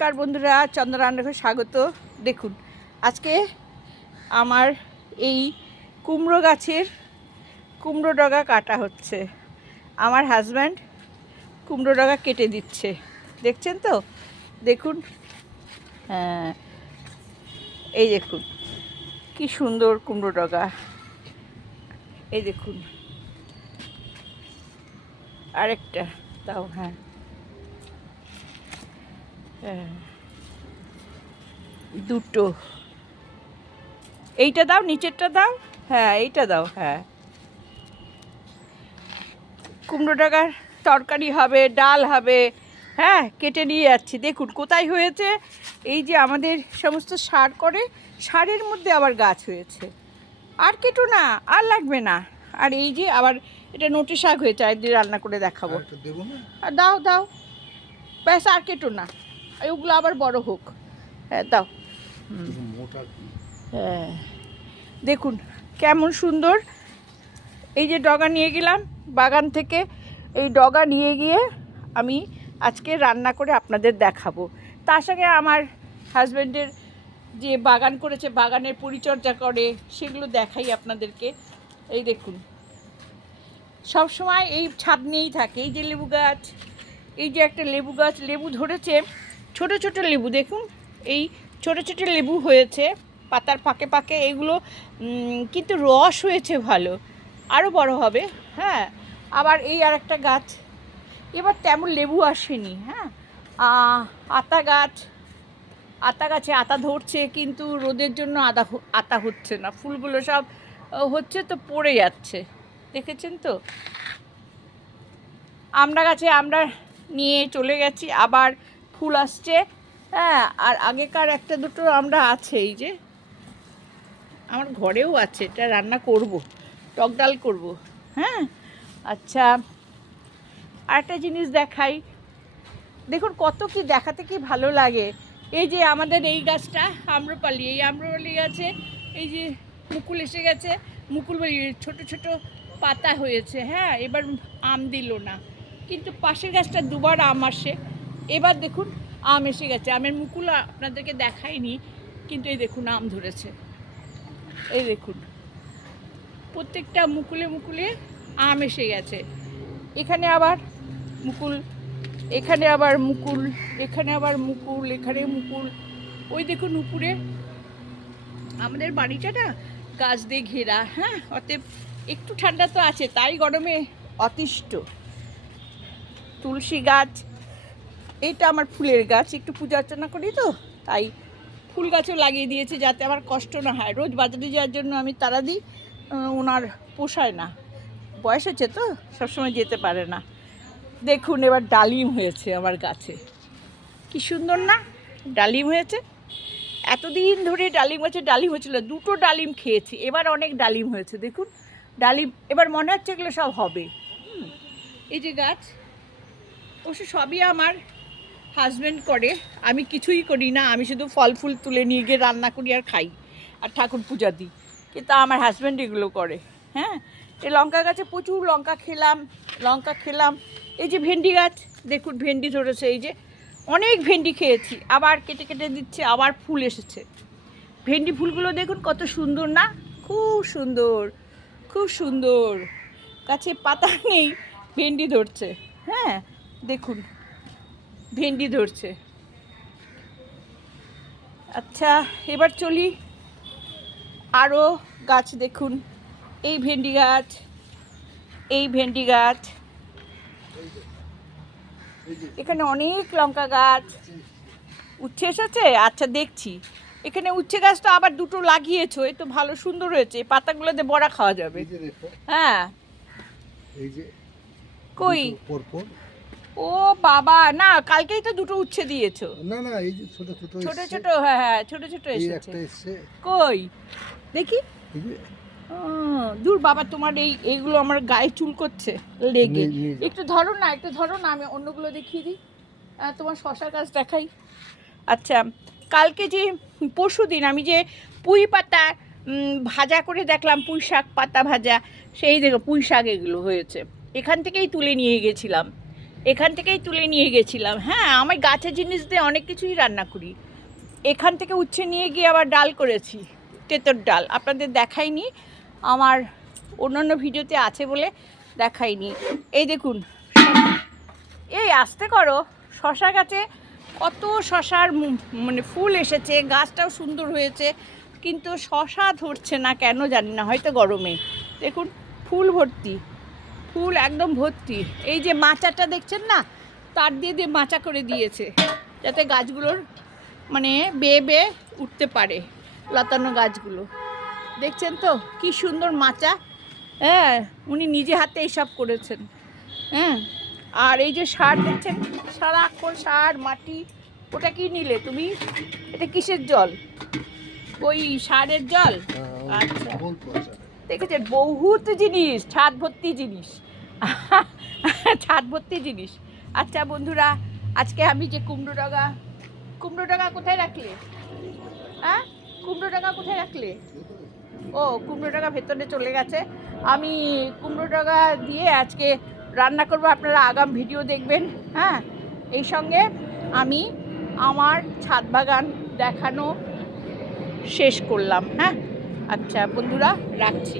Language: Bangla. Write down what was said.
নমস্কার বন্ধুরা চন্দ্রান্নকে স্বাগত। দেখুন, আজকে আমার এই কুমড়ো গাছের কুমড়ো ডগা কাটা হচ্ছে। আমার হাজব্যান্ড কুমড়ো ডগা কেটে দিচ্ছে। দেখছেন তো? দেখুন হ্যাঁ এই দেখুন, কি সুন্দর কুমড়ো ডগা। এই দেখুন, আরেকটা তাও হ্যাঁ। দুটো। এইটা দাও নিচেরটা দাও। হ্যাঁ এইটা দাও হ্যাঁ। কুমড়ো টাকার তরকারি হবে ডাল হবে। হ্যাঁ কেটে নিয়ে যাচ্ছি। দেখুন কোথায় হয়েছে? এই যে আমাদের সমস্ত সার করে সারের মধ্যে আবার গাছ হয়েছে। আর কেটো না আর লাগবে না। আর এই যে আবার এটা নোটে শাক হয়েছে আর রান্না করে দেখাবো। আর দাও দাও। ব্যাস আর কেটো না। ওগুলো আবার বড় হোক। হ্যাঁ দাও? হ্যাঁ। দেখুন কেমন সুন্দর। এই যে ডগা নিয়ে গেলাম বাগান থেকে। এই ডগা নিয়ে গিয়ে আমি আজকে রান্না করে আপনাদের দেখাবো। তার সঙ্গে আমার হাজব্যান্ডের যে বাগান করেছে বাগানের পরিচর্যা করে সেগুলো দেখাই আপনাদেরকে। এই দেখুন। সব সময় এই ছাদ নিয়েই থাকে। এই যে লেবু গাছ এই যে একটা লেবু গাছ লেবু ধরেছে। ছোট ছোট লেবু, দেখুন, এই ছোট ছোট লেবু হয়েছে, পাতার পাকে পাকে এগুলো কিন্তু রস হয়েছে ভালো আরও বড় হবে হ্যাঁ আবার এই আর একটা গাছ, এবার তেমন লেবু আসেনি হ্যাঁ আতা গাছ, আতা গাছে আতা ধরছে, কিন্তু রোদের জন্য আদা আতা হচ্ছে না, ফুলগুলো সব হচ্ছে তো পড়ে যাচ্ছে, দেখেছেন তো? আমরা গাছে আমরা নিয়ে চলে গেছি, আবার ফুল আসছে। হ্যাঁ আর আগেকার একটা দুটো আমরা আছে, এই যে। আমার ঘরেও আছে, এটা রান্না করব, টক ডাল করব। হ্যাঁ আচ্ছা আরেকটা জিনিস দেখাই। দেখুন, কত কি দেখাতে কি ভালো লাগে। এই যে আমাদের এই গাছটা, আম্রপালি, এই আম্রপালি গাছে, এই যে মুকুল এসে গেছে। মুকুল ছোট ছোট পাতা হয়েছে হ্যাঁ এবার আম দিল না। কিন্তু পাশের গাছটা দুবার আম আসে। এবার দেখুন, আম এসে গেছে। আমের মুকুল আপনাদেরকে দেখায়নি কিন্তু এই দেখুন আম ধরেছে। এই দেখুন, প্রত্যেকটা মুকুলে মুকুলে আম এসে গেছে। এখানে আবার মুকুল, এখানে আবার মুকুল, এখানে আবার মুকুল, এখানে মুকুল। ওই দেখুন উপরে, আমাদের বাড়িটা না গাছ দিয়ে ঘেরা হ্যাঁ? অতএব একটু ঠান্ডা তো আছে, তাই গরমে অতিষ্ঠ। তুলসী গাছ এইটা আমার ফুলের গাছ, একটু পূজা অর্চনা করি তো, তাই ফুল গাছও লাগিয়ে দিয়েছে যাতে আমার কষ্ট না হয়। রোজ বাজারে যাওয়ার জন্য আমি তারা দিই ওনার পোষায় না। বয়স হচ্ছে তো, সবসময় যেতে পারে না। দেখুন, এবার ডালিম হয়েছে আমার গাছে। কি সুন্দর না? ডালিম হয়েছে। এতদিন ধরে ডালিম হয়েছে ডালিম হয়েছিল, দুটো ডালিম খেয়েছি, এবার অনেক ডালিম হয়েছে, দেখুন। ডালিম, এবার মনে হচ্ছে এগুলো সব হবে। এই যে গাছ, অবশ্য সবই আমার হাজব্যান্ড করে, আমি কিছুই করি না, আমি শুধু ফল ফুল তুলে নিয়ে গিয়ে রান্না করি আর খাই, আর ঠাকুর পূজা দিই। কিন্তু আমার হাজব্যান্ড এগুলো করে হ্যাঁ? এই লঙ্কা গাছে প্রচুর লঙ্কা খেলাম লঙ্কা খেলাম। এই যে ভেন্ডি গাছ, দেখুন ভেন্ডি ধরেছে, এই যে অনেক ভেন্ডি খেয়েছি, আবার কেটে কেটে দিচ্ছে, আবার ফুল এসেছে। ভেন্ডি ফুলগুলো দেখুন কত সুন্দর না? খুব সুন্দর খুব সুন্দর। গাছে পাতা নেই, ভেন্ডি ধরছে হ্যাঁ? দেখুন। ভেন্ডি ধরছে। আচ্ছা এবার চলি আরও গাছ দেখুন। এই ভেন্ডি গাছ এই ভেন্ডি গাছ। এখানে অনেক লঙ্কা গাছ। উচ্ছে এসেছে? আচ্ছা দেখছি। এখানে উচ্ছে গাছ তো আবার দুটো লাগিয়েছো এই তো ভালো সুন্দর হয়েছে। পাতাগুলোতে বড়া খাওয়া যাবে। হ্যাঁ। যে কই? ও বাবা না কালকেই তো দুটো উচ্ছে দিয়েছ। না না এই যে ছোট ছোট ছোট ছোট হ্যাঁ হ্যাঁ ছোট ছোট এসেছে। কই? দেখি। দূর বাবা তোমার এই এইগুলো আমার গায়ে চুল করছে লেগে। একটু ধরো না একটু ধরো না আমি অন্যগুলো দেখিয়ে দিই। তোমার শশা গাছ দেখাই। আচ্ছা কালকে যে পরশু দিন আমি যে পুঁই পাতা ভাজা করে দেখলাম পুঁই শাক পাতা ভাজা সেই দেখো পুঁই শাক এগুলো হয়েছে। এখান থেকেই তুলে নিয়ে গেছিলাম। এখান থেকেই তুলে নিয়ে গেছিলাম। হ্যাঁ আমি গাছের জিনিস দিয়ে অনেক কিছুই রান্না করি। এখান থেকে উচ্ছে নিয়ে গিয়ে আবার ডাল করেছি, তেতর ডাল। আপনাদের দেখাইনি, আমার অন্যান্য ভিডিওতে আছে বলে দেখাইনি। এই দেখুন, এই আসতে করো, শশা গাছে কত শশার মানে ফুল এসেছে, গাছটাও সুন্দর হয়েছে, কিন্তু শশা ধরছে না কেন জানি না, হয়তো গরমে। দেখুন, ফুল ভর্তি। ফুল একদম ভর্তি। এই যে মাচাটা দেখছেন না তার দিয়ে দিয়ে মাচা করে দিয়েছে যাতে গাছগুলোর মানে বেয়ে বেয়ে উঠতে পারে লতানো গাছগুলো। দেখছেন তো কি সুন্দর মাচা। হ্যাঁ উনি নিজে হাতে এইসব করেছেন। হ্যাঁ আর এই যে সার দেখছেন সারাক্ষণ সার মাটি ওটা কি নিলে তুমি? এটা কিসের জল? ওই সারের জল? আচ্ছা। দেখেছেন বহুত জিনিস, ছাদ ভর্তি জিনিস। ছাদ ভর্তি জিনিস। আচ্ছা বন্ধুরা, আজকে আমি যে কুমড়ো ডাগা কুমড়ো ডাগা কোথায় রাখলে? হ্যাঁ? কুমড়ো ডাগা কোথায় রাখলে? ও, কুমড়ো ডাগা ভেতরে চলে গেছে। আমি কুমড়ো ডাগা দিয়ে আজকে রান্না করব, আপনারা আগাম ভিডিও দেখবেন হ্যাঁ? এই সঙ্গে আমি আমার ছাদ বাগান দেখানো শেষ করলাম হ্যাঁ? আচ্ছা বন্ধুরা রাখছি।